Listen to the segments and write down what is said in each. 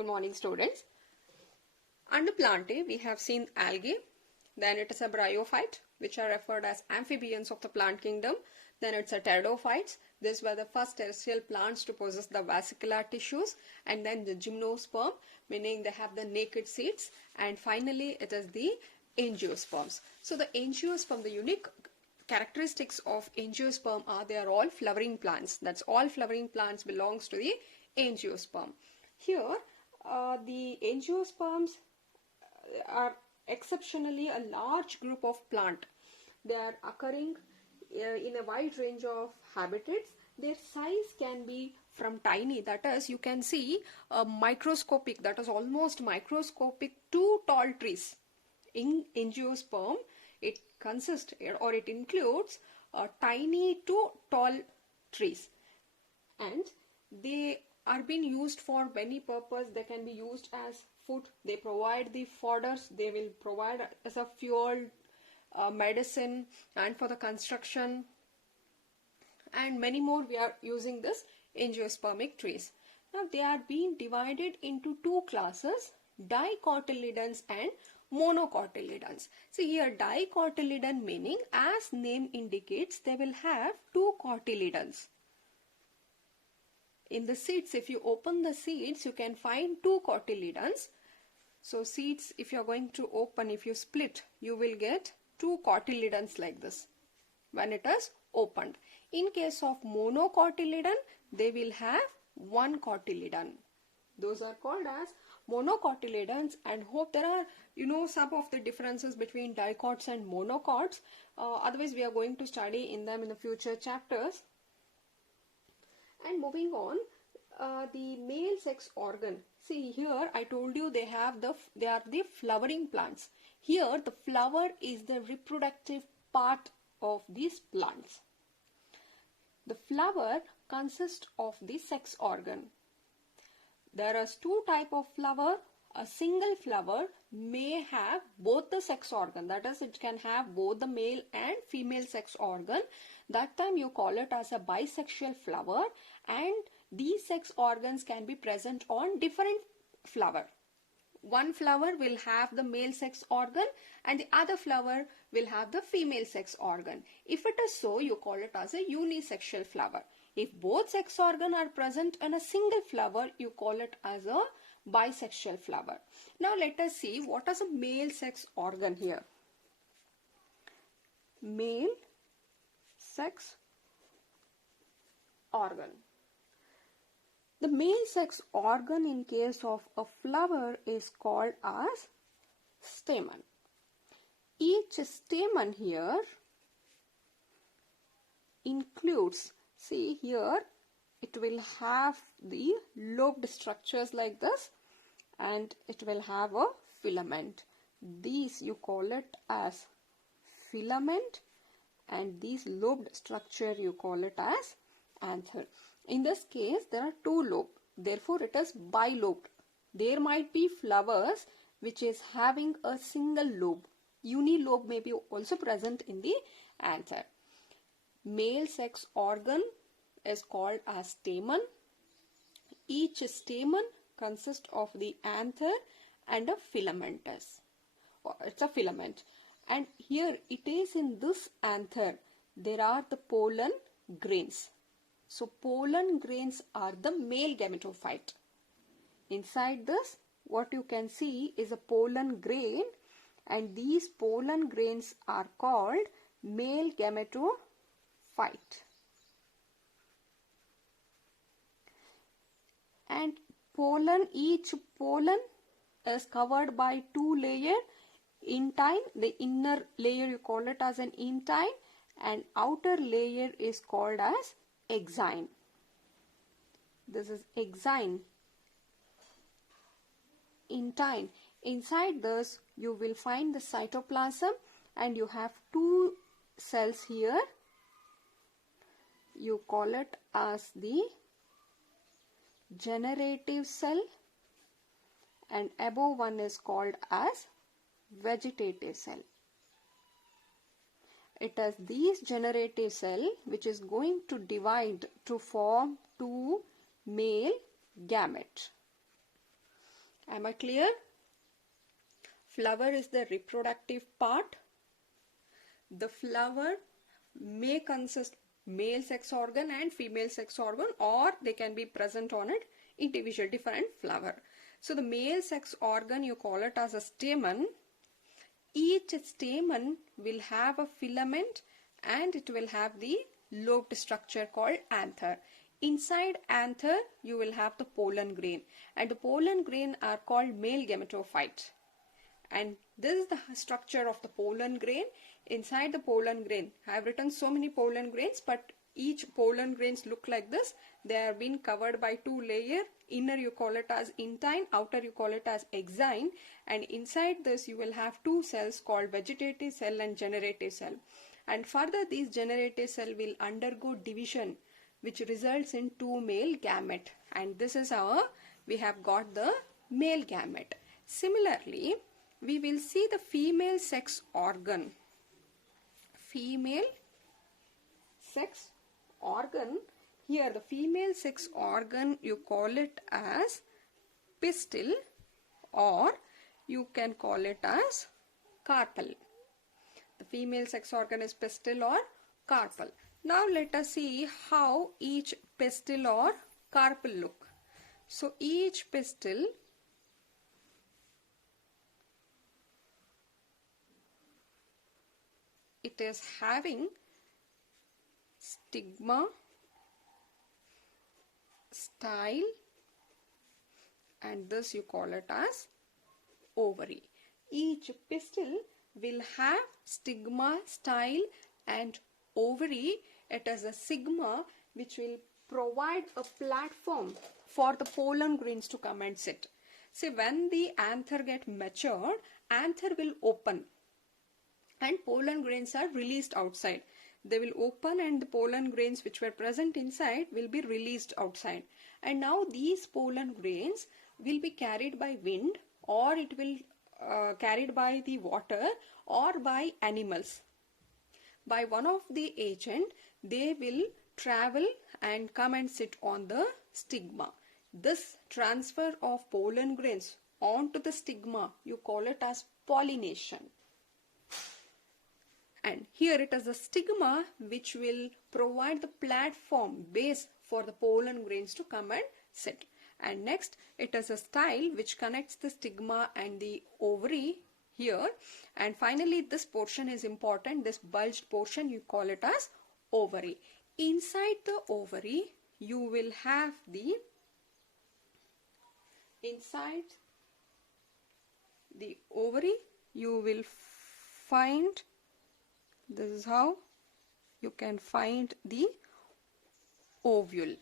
Good morning, students. Under plant A, we have seen algae. Then it is a bryophyte, which are referred as amphibians of the plant kingdom. Then it's a pteridophytes. These were the first terrestrial plants to possess the vesicular tissues. And then the gymnosperm, meaning they have the naked seeds. And finally, it is the angiosperms. So the angiosperm, the unique characteristics of angiosperm are they are all flowering plants. That's all flowering plants belongs to the angiosperm. Here, the angiosperms are exceptionally a large group of plant. They are occurring in a wide range of habitats. Their size can be from tiny, that is, you can see a microscopic, that is almost microscopic, to tall trees. In angiosperm, it consists or it includes tiny to tall trees, and they are being used for many purposes. They can be used as food. They provide the fodders. They will provide as a fuel, medicine, and for the construction, and many more. We are using this angiospermic trees. Now they are being divided into two classes: dicotyledons and monocotyledons. See here, dicotyledon meaning, as name indicates, they will have two cotyledons. In the seeds, if you open the seeds, you can find two cotyledons. So seeds, if you are going to open, if you split, you will get two cotyledons like this when it is opened. In case of monocotyledon, they will have one cotyledon. Those are called as monocotyledons, and hope there are some of the differences between dicots and monocots. Otherwise we are going to study in them in the future chapters. And moving on, the male sex organ. See here, I told you they are the flowering plants. Here the flower is the reproductive part of these plants. The flower consists of the sex organ. There are two types of flower. A single flower may have both the sex organ, that is, it can have both the male and female sex organ. That time you call it as a bisexual flower, and these sex organs can be present on different flower. One flower will have the male sex organ and the other flower will have the female sex organ. If it is so, you call it as a unisexual flower. If both sex organs are present in a single flower, you call it as a bisexual flower. Now let us see what is a male sex organ here. Male sex organ. The male sex organ in case of a flower is called as stamen. Each stamen here includes, see here, it will have the lobed structures like this, and it will have a filament. These you call it as filament, and these lobed structure you call it as anther. In this case, there are two lobes, therefore it is bilobed. There might be flowers which is having a single lobe. Unilobe may be also present in the anther. Male sex organ is called as stamen. Each stamen consists of the anther and a filamentous. It's a filament. And here it is in this anther, there are the pollen grains. So pollen grains are the male gametophyte. Inside this, what you can see is a pollen grain, and these pollen grains are called male gametophyte. And pollen, each pollen is covered by two layers. Intine, the inner layer you call it as an intine, and outer layer is called as exine. This is exine. Intine. Inside this you will find the cytoplasm, and you have two cells here. You call it as the generative cell, and above one is called as vegetative cell. It is these generative cell which is going to divide to form two male gamete. Am I clear? Flower is the reproductive part. The flower may consist male sex organ and female sex organ, or they can be present on it individual different flower. So the male sex organ, you call it as a stamen. Each stamen will have a filament and it will have the lobed structure called anther. Inside anther you will have the pollen grain, and the pollen grain are called male gametophyte. And this is the structure of the pollen grain. Inside the pollen grain, I have written so many pollen grains, but each pollen grains look like this. They are being covered by two layers. Inner you call it as intine, outer you call it as exine, and inside this you will have two cells called vegetative cell and generative cell. And further these generative cell will undergo division, which results in two male gamete, and this is how we have got the male gamete. Similarly, we will see the female sex organ. Female sex organ, here the female sex organ, you call it as pistil, or you can call it as carpel. The female sex organ is pistil or carpel. Now let us see how each pistil or carpel look. So each pistil it is having stigma, style, and this you call it as ovary. Each pistil will have stigma, style and ovary. It is a sigma which will provide a platform for the pollen grains to come and sit. See, when the anther get matured, anther will open and pollen grains are released outside. They will open and the pollen grains which were present inside will be released outside. And now these pollen grains will be carried by wind, or it will carried by the water or by animals. By one of the agent, they will travel and come and sit on the stigma. This transfer of pollen grains onto the stigma, you call it as pollination. And here it is the stigma which will provide the platform, base for the pollen grains to come and sit. And next it is a style which connects the stigma and the ovary here. And finally this portion is important, this bulged portion you call it as ovary. Inside the ovary you will have the, inside the ovary you will find, this is how you can find the ovule.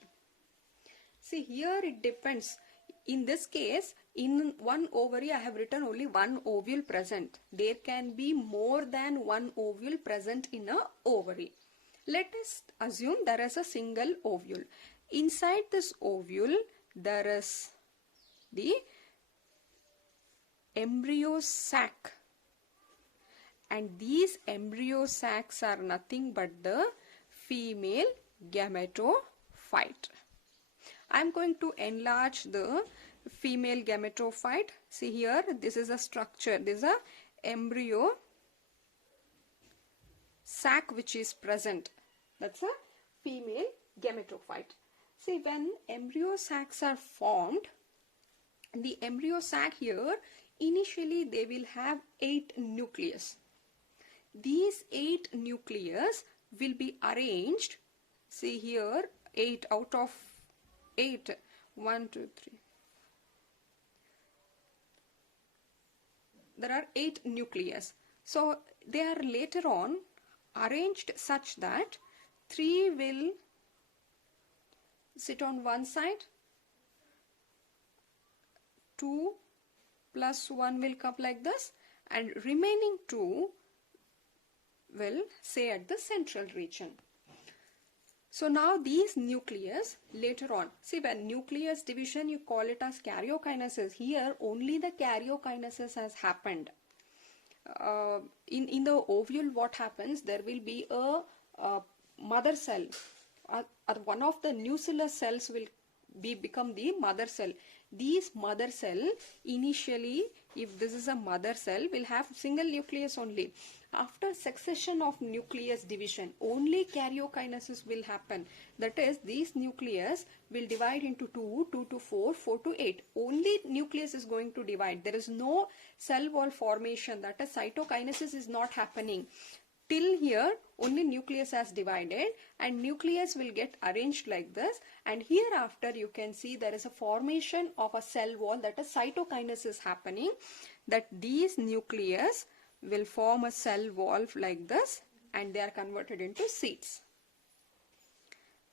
See, here it depends. In this case, in one ovary I have written only one ovule present. There can be more than one ovule present in a ovary. Let us assume there is a single ovule. Inside this ovule there is the embryo sac. And these embryo sacs are nothing but the female gametophyte. I am going to enlarge the female gametophyte. See here, this is a structure. This is a embryo sac which is present. That's a female gametophyte. See, when embryo sacs are formed, the embryo sac here, initially they will have 8 nucleus. These 8 nucleus will be arranged. See here, 8 out of 8. 1, 2, 3. There are 8 nucleus. So they are later on arranged such that 3 will sit on one side, 2 plus 1 will come like this, and remaining 2 will say at the central region. So now these nucleus later on, see, when nucleus division you call it as karyokinesis. Here only the karyokinesis has happened. In the ovule what happens, there will be a mother cell. One of the nucleus cells will become the mother cell. These mother cell, initially, if this is a mother cell, will have single nucleus only. After succession of nucleus division, only karyokinesis will happen. That is, these nucleus will divide into 2, 2 to 4, 4 to 8. Only nucleus is going to divide. There is no cell wall formation. That is, cytokinesis is not happening. Till here, only nucleus has divided, and nucleus will get arranged like this, and hereafter you can see there is a formation of a cell wall, that is cytokinesis happening, that these nucleus will form a cell wall like this, and they are converted into seeds.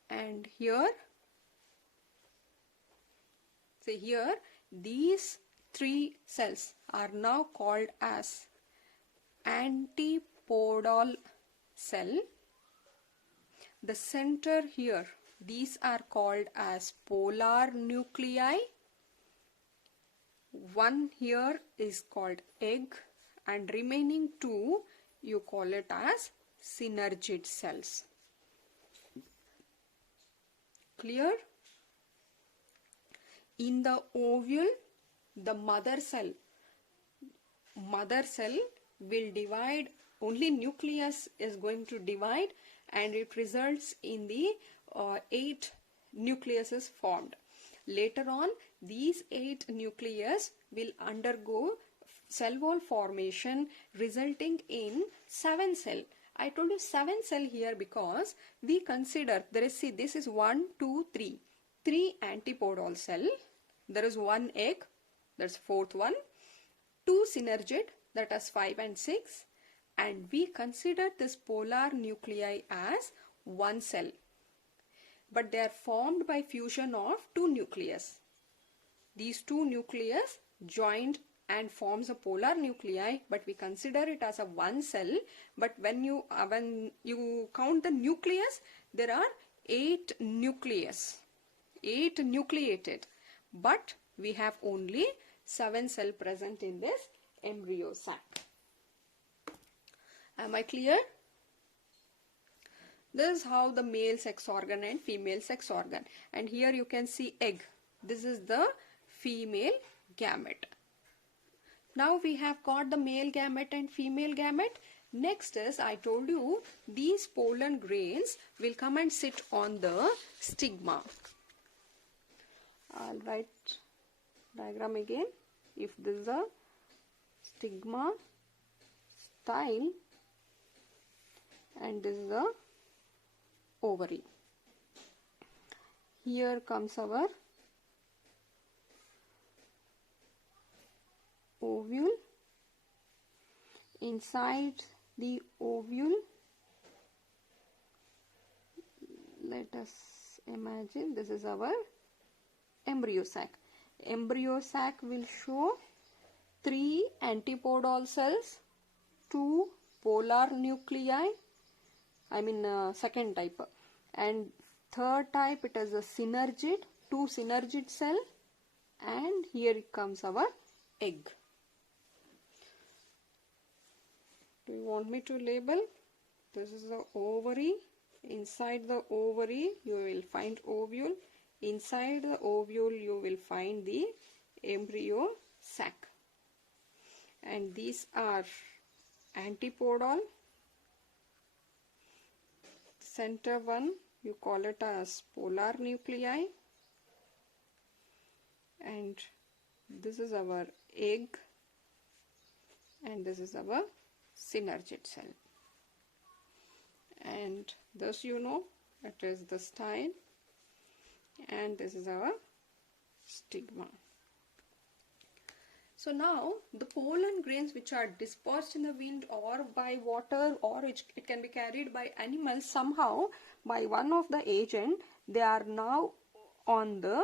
And here, see here, these 3 cells are now called as antipodal cell. The center here, these are called as polar nuclei. One here is called egg, and remaining 2 you call it as synergid cells. Clear? In the ovule, the mother cell will divide, only nucleus is going to divide, and it results in the 8 nucleuses formed. Later on, these 8 nucleus will undergo cell wall formation, resulting in 7 cell. I told you 7 cell here because we consider, there is, see, this is 1, 2, 3. 3 antipodal cell. There is 1 egg, that's 4th one. 2 synergid, that is 5 and 6. And we consider this polar nuclei as 1 cell. But they are formed by fusion of 2 nucleus. These 2 nucleus joined and forms a polar nuclei, but we consider it as a 1 cell. But when you count the nucleus, there are 8 nucleus, 8 nucleated, but we have only 7 cell present in this embryo sac. Am I clear? This is how the male sex organ and female sex organ. And here you can see egg. This is the female gamete. Now we have got the male gamete and female gamete. Next is, I told you, these pollen grains will come and sit on the stigma. I'll write diagram again. If this is a stigma style, and this is the ovary. Here comes our ovule. Inside the ovule, let us imagine this is our embryo sac. Embryo sac will show 3 antipodal cells, 2 polar nuclei, second type, and third type it is a synergid, 2 synergid cell, and here comes our egg. Do you want me to label? This is the ovary. Inside the ovary you will find ovule. Inside the ovule you will find the embryo sac. And these are antipodal. Center one, you call it as polar nuclei. And this is our egg. And this is our synergid cell. And thus you know it is the style, and this is our stigma. So now the pollen grains which are dispersed in the wind or by water, or it can be carried by animals, somehow by one of the agent, they are now on the,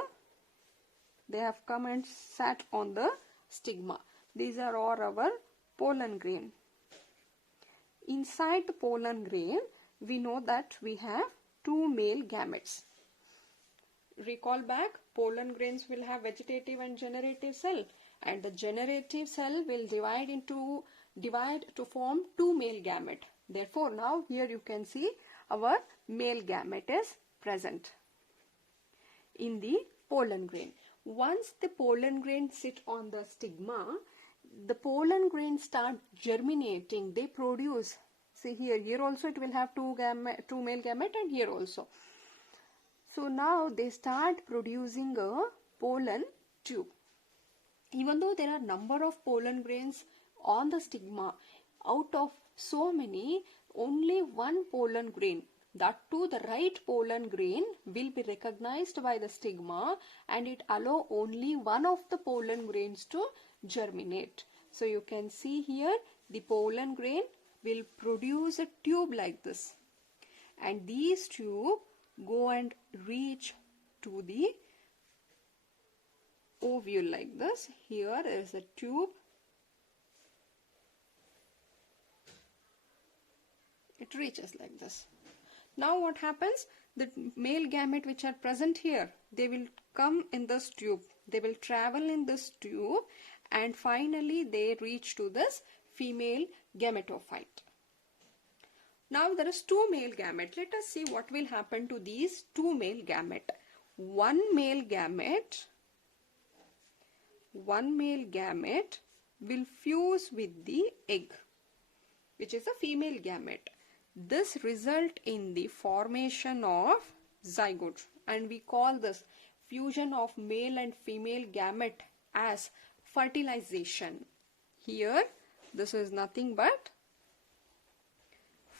they have come and sat on the stigma. These are all our pollen grain. Inside the pollen grain, we know that we have 2 male gametes. Recall back, pollen grains will have vegetative and generative cell, and the generative cell will divide to form 2 male gamete. Therefore, now here you can see our male gamete is present. In the pollen grain. Once the pollen grain sit on the stigma, the pollen grain start germinating. They produce, see here also it will have two male gamete, and here also. So now they start producing a pollen tube. Even though there are number of pollen grains on the stigma, out of so many, only one pollen grain, that too the right pollen grain, will be recognized by the stigma, and it allow only one of the pollen grains to germinate. So you can see here the pollen grain will produce a tube like this, and these tube go and reach to the ovule like this. Here is a tube. It reaches like this. Now what happens? The male gamete which are present here, they will come in this tube. They will travel in this tube, and finally they reach to this female gametophyte. Now there is two male gamete. Let us see what will happen to these two male gamete. One male gamete will fuse with the egg, which is a female gamete. This result in the formation of zygote, and we call this fusion of male and female gamete as fertilization. Here this is nothing but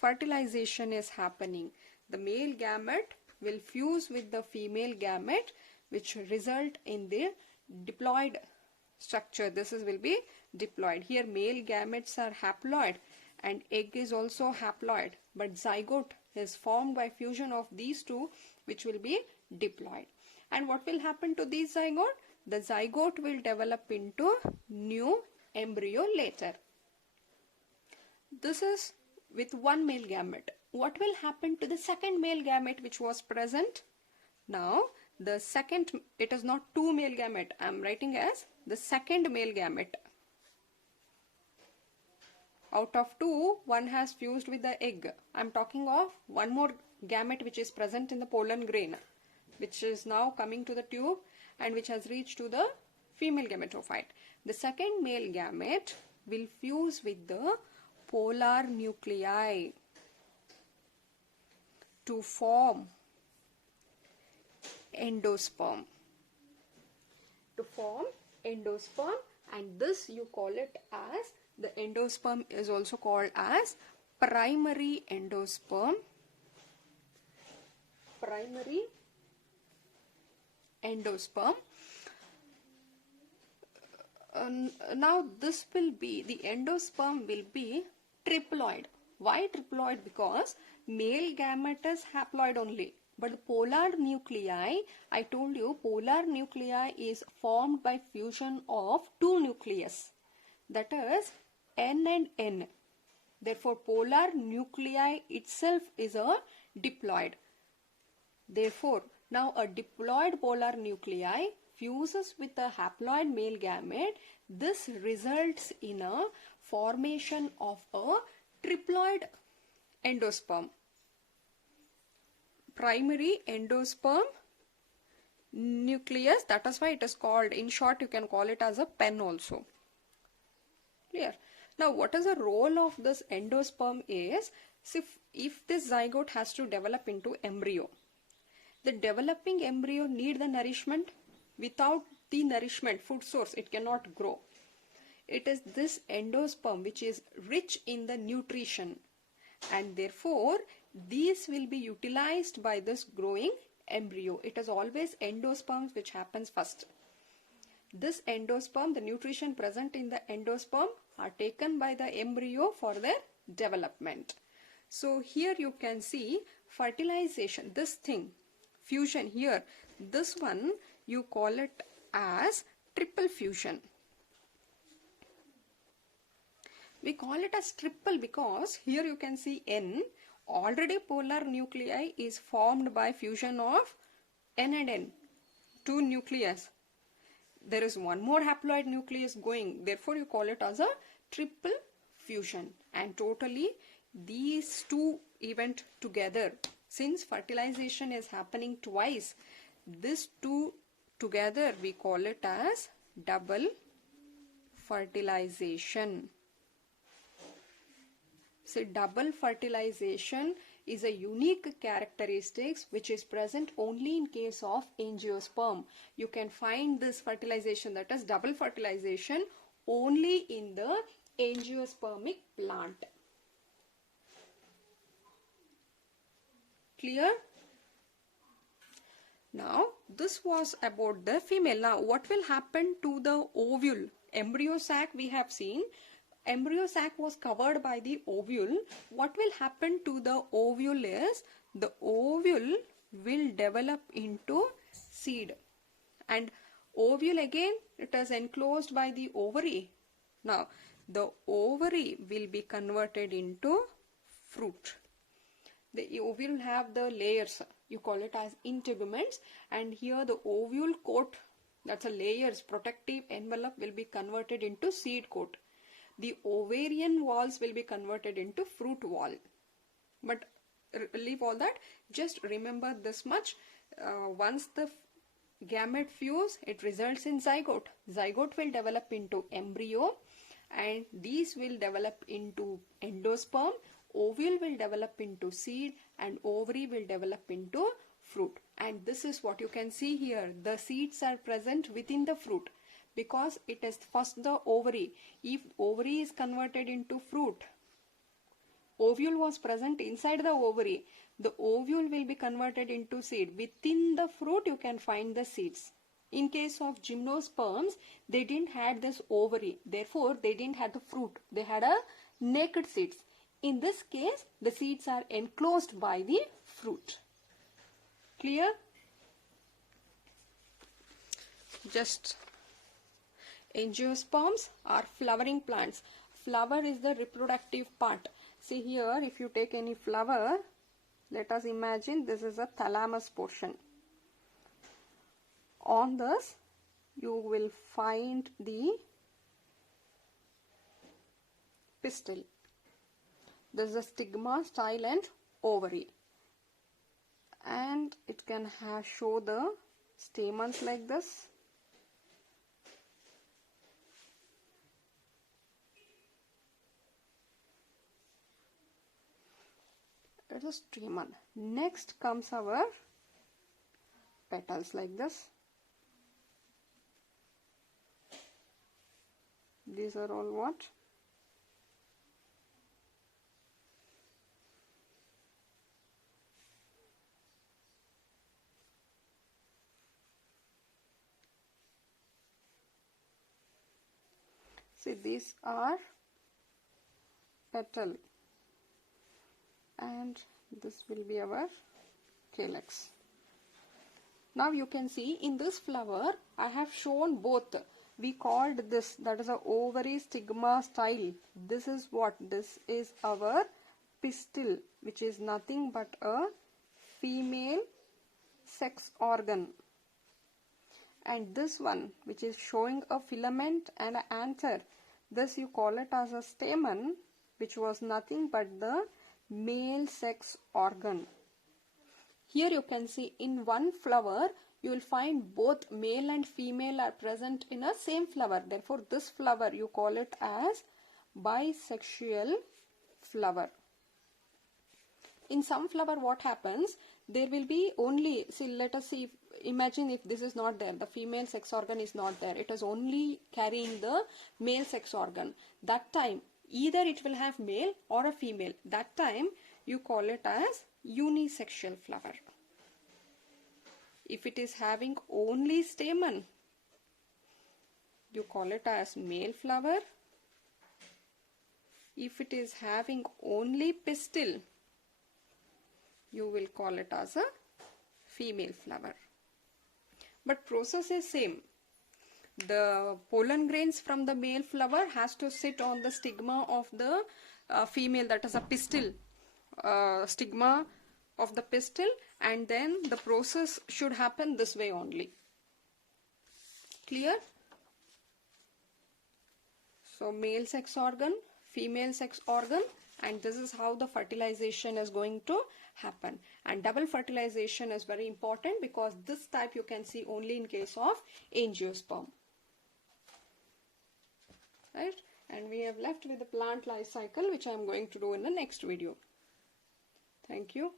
fertilization is happening. The male gamete will fuse with the female gamete, which result in the diploid structure. This will be diploid. Here male gametes are haploid and egg is also haploid, but zygote is formed by fusion of these two, which will be diploid. And what will happen to these zygote? The zygote will develop into new embryo later. This is with one male gamete. What will happen to the second male gamete which was present? Now the second, it is not two male gamete, I am writing as the second male gamete. Out of two, one has fused with the egg. I am talking of one more gamete which is present in the pollen grain, which is now coming to the tube and which has reached to the female gametophyte. The second male gamete will fuse with the polar nuclei to form endosperm. And this you call it as, the endosperm is also called as primary endosperm. Now this will be, the endosperm will be triploid. Why triploid? Because male gamete is haploid only, but the polar nuclei, I told you polar nuclei is formed by fusion of two nucleus, that is N and N. Therefore polar nuclei itself is a diploid. Therefore now a diploid polar nuclei fuses with a haploid male gamete. This results in a formation of a triploid endosperm. Primary endosperm nucleus, that is why it is called, in short you can call it as a pen also. Clear? Now what is the role of this endosperm is, if this zygote has to develop into embryo, the developing embryo need the nourishment. Without the nourishment, food source, it cannot grow. It is this endosperm which is rich in the nutrition, and therefore these will be utilized by this growing embryo. It is always endosperms which happens first. This endosperm, the nutrition present in the endosperm are taken by the embryo for their development. So here you can see fertilization, this thing, fusion here, this one you call it as triple fusion. We call it as triple because here you can see N, already polar nuclei is formed by fusion of N and N, two nucleus. There is one more haploid nucleus going, therefore you call it as a triple fusion. And totally these two event together, since fertilization is happening twice, this two together we call it as double fertilization. So double fertilization is a unique characteristics which is present only in case of angiosperm. You can find this fertilization, that is double fertilization, only in the angiospermic plant. Clear? Now this was about the female. Now what will happen to the ovule? Embryo sac we have seen. Embryo sac was covered by the ovule. What will happen to the ovule is the ovule will develop into seed, and ovule again it is enclosed by the ovary. Now the ovary will be converted into fruit. The ovule have the layers, you call it as integuments, and here the ovule coat, that's a layers, protective envelope, will be converted into seed coat. The ovarian walls will be converted into fruit wall. But leave all that, just remember this much. Once the gamete fuse, it results in zygote. Zygote will develop into embryo, and these will develop into endosperm. Ovule will develop into seed, and ovary will develop into fruit. And this is what you can see here. The seeds are present within the fruit, because it is first the ovary. If ovary is converted into fruit, ovule was present inside the ovary. The ovule will be converted into seed. Within the fruit you can find the seeds. In case of gymnosperms, they didn't have this ovary. Therefore, they didn't have the fruit. They had a naked seeds. In this case, the seeds are enclosed by the fruit. Clear? Just angiosperms are flowering plants. Flower is the reproductive part. See here, if you take any flower, let us imagine this is a thalamus portion. On this, you will find the pistil. This is a stigma, style and ovary. And it can show the stamens like this. It is stamen. Next comes our petals like this. These are all what? See, these are petal, and this will be our calyx. Now you can see in this flower I have shown both. We called this, that is a ovary stigma style. This is what? This is our pistil, which is nothing but a female sex organ. And this one, which is showing a filament and an anther, this you call it as a stamen, which was nothing but the male sex organ. Here you can see in one flower you will find both male and female are present in a same flower. Therefore this flower you call it as bisexual flower. In some flower what happens, there will be only, see, let us see, imagine if this is not there, the female sex organ is not there, it is only carrying the male sex organ. That time either it will have male or a female. That time you call it as unisexual flower. If it is having only stamen, you call it as male flower. If it is having only pistil, you will call it as a female flower. But process is same. The pollen grains from the male flower has to sit on the stigma of the female, that is a pistil, stigma of the pistil, and then the process should happen this way only. Clear? So male sex organ, female sex organ, and this is how the fertilization is going to happen. And double fertilization is very important because this type you can see only in case of angiosperm, right? And we have left with the plant life cycle, which I am going to do in the next video. Thank you.